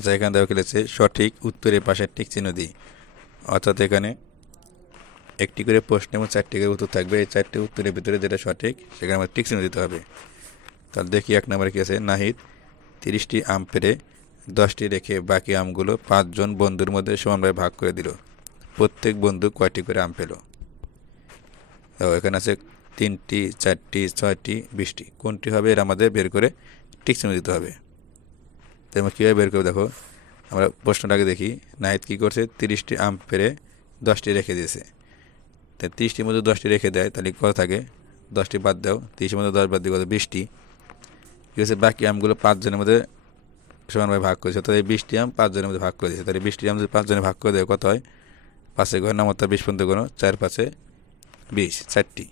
আচ্ছা এখানে দেওয়া খেলেছে সঠিক উত্তরের পাশে টিক চিহ্ন দিই অর্থাৎ এখানে একটি করে প্রশ্ন এবং চারটি করে উত্তর থাকবে। এই চারটি উত্তরের ভিতরে যেটা সঠিক, সেখানে আমাদের টিক চিহ্ন দিতে হবে। তাহলে দেখি এক নম্বরে কী আছে। নাহিদ, তিরিশটি আম পেরে দশটি রেখে বাকি আমগুলো পাঁচজন বন্ধুর মধ্যে সমানভাবে ভাগ করে দিল। প্রত্যেক বন্ধু কয়টি করে আম পেল? এখানে আছে তিনটি, চারটি, ছয়টি, বিশটি। কোনটি হবে? এর আমাদের বের করে টিক চিহ্ন দিতে হবে। তো আমরা কীভাবে বের করে দেখো, আমরা প্রশ্নটাকে দেখি। নাহিদ কী করছে? তিরিশটি আম পেরে দশটি রেখে দিয়েছে। তা তিরিশটির মধ্যে দশটি রেখে দেয়, তাহলে কত থাকে? দশটি বাদ দাও। তিরিশের মধ্যে দশ বাদ দিয়ে কত? বিশটি। কী হচ্ছে বাকি আমগুলো পাঁচজনের মধ্যে সমানভাবে ভাগ করেছে। তাহলে বিশটি আম পাঁচজনের মধ্যে ভাগ করে দিয়েছে। তাহলে বিশটি আম যদি পাঁচজনে ভাগ করে দেয়, কত হয়? পাঁচে ঘর নাম অর্থাৎ বিশ পর্যন্ত কোনো। চার পাঁচে বিশ, চারটি।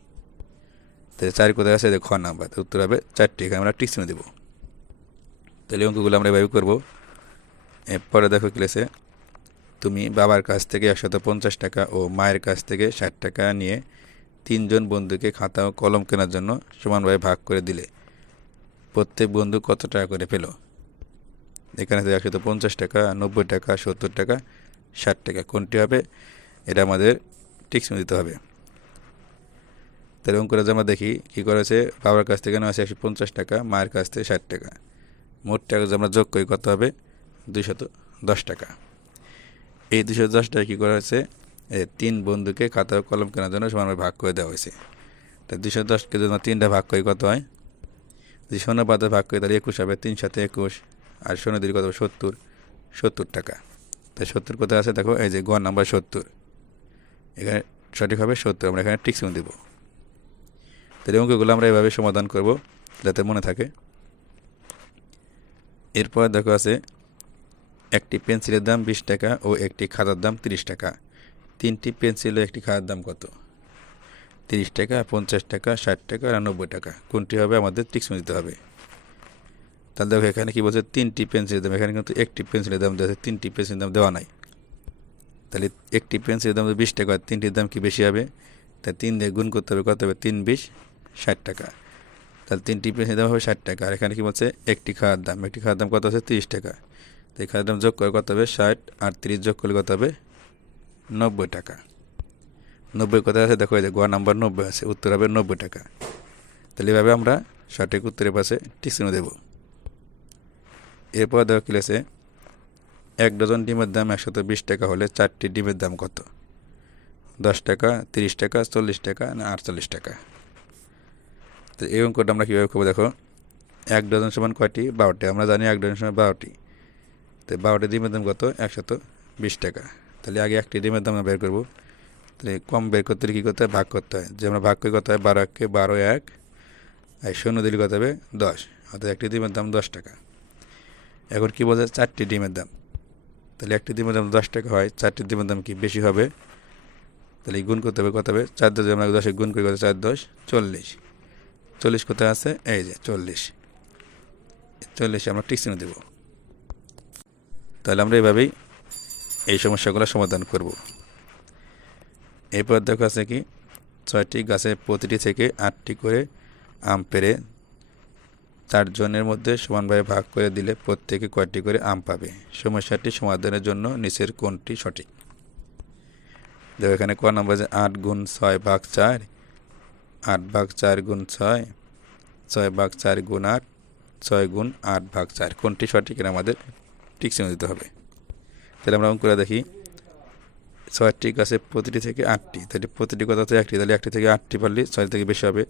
তাহলে চার কোথায় আছে? খ নাম্বার। উত্তর হবে চারটি। এখানে আমরা টিক চিহ্ন দেবো। তাহলে অঙ্কগুলো আমরা এভাবে করব। এরপরে দেখো ক্লাসে তুমি বাবার কাছ থেকে একশত পঞ্চাশ টাকা ও মায়ের কাছ থেকে ষাট টাকা নিয়ে তিনজন বন্ধুকে খাতা ও কলম কেনার জন্য সমানভাবে ভাগ করে দিলে। প্রত্যেক বন্ধু কত টাকা করে পেল? এখানে আছে একশত পঞ্চাশ টাকা, নব্বই টাকা, সত্তর টাকা, ষাট টাকা। কোনটি হবে? এটা আমাদের ঠিক দিতে হবে। তাহলে অঙ্কটা যে আমরা দেখি কী করেছে, বাবার কাছ থেকে নেওয়া আছে একশো পঞ্চাশ টাকা, মায়ের কাছ থেকে ষাট টাকা। মোট টাকা যদি আমরা যোগ করি কত হবে? দুইশত দশ টাকা। এই দুশো দশ টাকা কী করা হয়েছে? তিন বন্ধুকে খাতা কলম কেনার জন্য সমানভাবে ভাগ করে দেওয়া হয়েছে। তাই দুশো দশকে যদি আমরা তিনটা ভাগ করি কত হয়? যদি শূন্য বাদে ভাগ করি তাহলে একুশ হবে তিন সাথে একুশ। আর শূন্য দিলে কত হবে? সত্তর। সত্তর টাকা। তাই সত্তর কোথায় আছে? দেখো, এই যে গ নাম্বার সত্তর। এখানে সঠিক হবে সত্তর। আমরা এখানে টিকসিম দেবো। তাহলে অঙ্কগুলো আমরা এভাবে সমাধান করব, যাতে মনে থাকে। এরপর দেখো আছে, একটি পেন্সিলের দাম বিশ টাকা ও একটি খাতার দাম তিরিশ টাকা। তিনটি পেন্সিল ও একটি খাতার দাম কত? তিরিশ টাকা, পঞ্চাশ টাকা, ষাট টাকা আর নব্বই টাকা। কোনটি হবে? আমাদের টিক্স দিতে হবে। তাহলে দেখো এখানে কি বলছে, তিনটি পেন্সিলের দাম। এখানে কিন্তু একটি পেন্সিলের দাম দেওয়া তিনটি পেন্সিলের দাম দেওয়া নাই। তাহলে একটি পেন্সিলের দাম বিশ টাকা, তিনটির দাম কি বেশি হবে? তাই তিন দিয়ে গুণ করতে হবে, কত হবে? তিন বিশ, ষাট টাকা। তাহলে তিনটি পেন্সিলের দাম হবে ষাট টাকা। আর এখানে কি বলছে? একটি খাওয়ার দাম। একটি খাওয়ার দাম কত আছে? তিরিশ টাকা। তো এই খাওয়ার দাম যোগ করে কত হবে? ষাট। আর তিরিশ যোগ করলে কত হবে? নব্বই টাকা। নব্বই কোথায় আছে? দেখো যে গ নাম্বার নব্বই আছে। উত্তর হবে নব্বই টাকা। তাহলে এভাবে আমরা সঠিক উত্তরের পাশে টিকচিহ্ন দেব। এরপর দেখো কি আছে এক ডজন ডিমের দাম একশত বিশ টাকা হলে চারটি ডিমের দাম কত? দশ টাকা, তিরিশ টাকা, চল্লিশ টাকা, না আটচল্লিশ টাকা। তো এই অঙ্কটা আমরা কীভাবে করব দেখো? এক ডজন সমান কয়টি? বারোটি। আমরা জানি এক ডজন সমান বারোটি। তো বারোটি ডিমের দাম কত? একশত বিশ টাকা। তাহলে আগে একটি ডিমের দাম আমরা বের করব। তাহলে কম বের করতে হলে কী করতে হয় ভাগ করতে হয়। যে আমরা ভাগ করি কত হয়? বারো এককে বারো এক। আর শূন্য দিলে কত হবে? দশ। অর্থাৎ একটি ডিমের দাম দশ টাকা। এখন কী বোঝায়? চারটি ডিমের দাম। তাহলে একটি ডিমের দাম দশ টাকা হয়। চারটি ডিমের দাম কি বেশি হবে? তাহলে গুণ করতে হবে কত হবে? চার দশ। আমরা দশে গুণ করি কত? চার দশ। চল্লিশ। চল্লিশ কোথায় আছে? এই যে চল্লিশ। চল্লিশে আমরা টিকচিহ্ন দেব। তাহলে আমরা এইভাবেই এই সমস্যাগুলো সমাধান করব। এরপর দেখো আছে কি? ছয়টি গাছে প্রতিটি থেকে আটটি করে আম পেরে চারজনের মধ্যে সমানভাবে ভাগ করে দিলে প্রত্যেকে কয়টি করে আম পাবে? সমস্যাটি সমাধানের জন্য নিচের কোনটি সঠিক? দেখো এখানে ক নম্বর যে আট গুণ ছয় ভাগ চার আট ভাগ চার গুণ ছয় ছয় ভাগ চার গুণ আট, ছয় গুণ আট ভাগ চার। কোনটি সঠিক আমাদের ঠিক চিহ্ন দিতে হবে। তাহলে আমরা অঙ্ক করে দেখি। ছয়টি গাছে প্রতিটি থেকে আটটি। তাহলে প্রতিটি কথা তো একটি? তাহলে একটি থেকে আটটি পারলে ছয় থেকে বেশি হবে।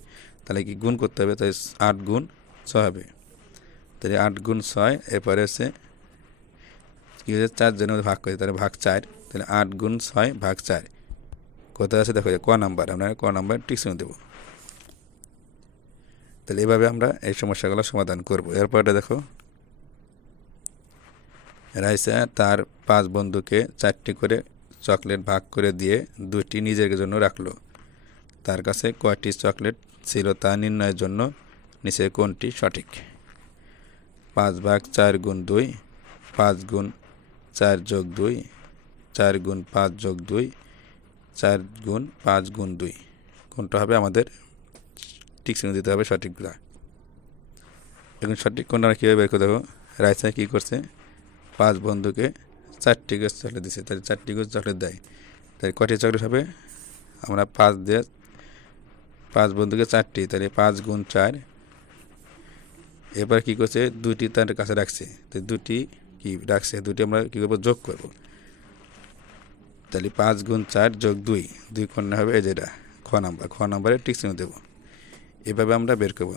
তাহলে কি গুণ করতে হবে? তাহলে আট গুণ ছয় হবে। তাহলে আট গুণ ছয়, এরপরে হচ্ছে কী হচ্ছে? চার জনের মধ্যে ভাগ করে তাহলে ভাগ চার। তাহলে আট গুণ ছয় ভাগ চার। কোথায় আছে? দেখো, ক নাম্বার। আমরা ক নাম্বার টিকশন দেবো। তাহলে এভাবে আমরা এই সমস্যাগুলো সমাধান করব। এরপরটা দেখো। রাইসা তার পাঁচ বন্ধুকে চারটি করে চকলেট ভাগ করে দিয়ে দুটি নিজের জন্য রাখল। তার কাছে কয়টি চকলেট ছিল তা নির্ণয়ের জন্য নিচে কোনটি সঠিক? পাঁচ ভাগ চার গুণ দুই, পাঁচ গুণ চার যোগ দুই, চার গুণ পাঁচ যোগ দুই, চার গুণ পাঁচ গুণ দুই। কোনটা হবে আমাদের ঠিক চিহ্ন দিতে হবে সঠিকগুলা এখন সঠিক কোনটা কীভাবে বের করে দেখো রাইসা কী করছে? পাঁচ বন্ধুকে চারটি করে চকলেট দিছে, তাহলে চারটি করে চকলেট দেয়। তাই কটি চকলেট হবে? আমরা পাঁচ দিয়ে পাঁচ বন্ধুকে চারটি, তাহলে পাঁচ গুণ চার। এবার কি করছে? দুটি তার কাছে রাখছে। তো দুটি কি রাখছে? দুটি আমরা কী করব? যোগ করব। তাহলে পাঁচ গুণ চার যোগ দুই দুই কন্যা হবে এই যেটা খ নাম্বার। খ নাম্বারে টিক চিহ্ন দেবো। এভাবে আমরা বের করবো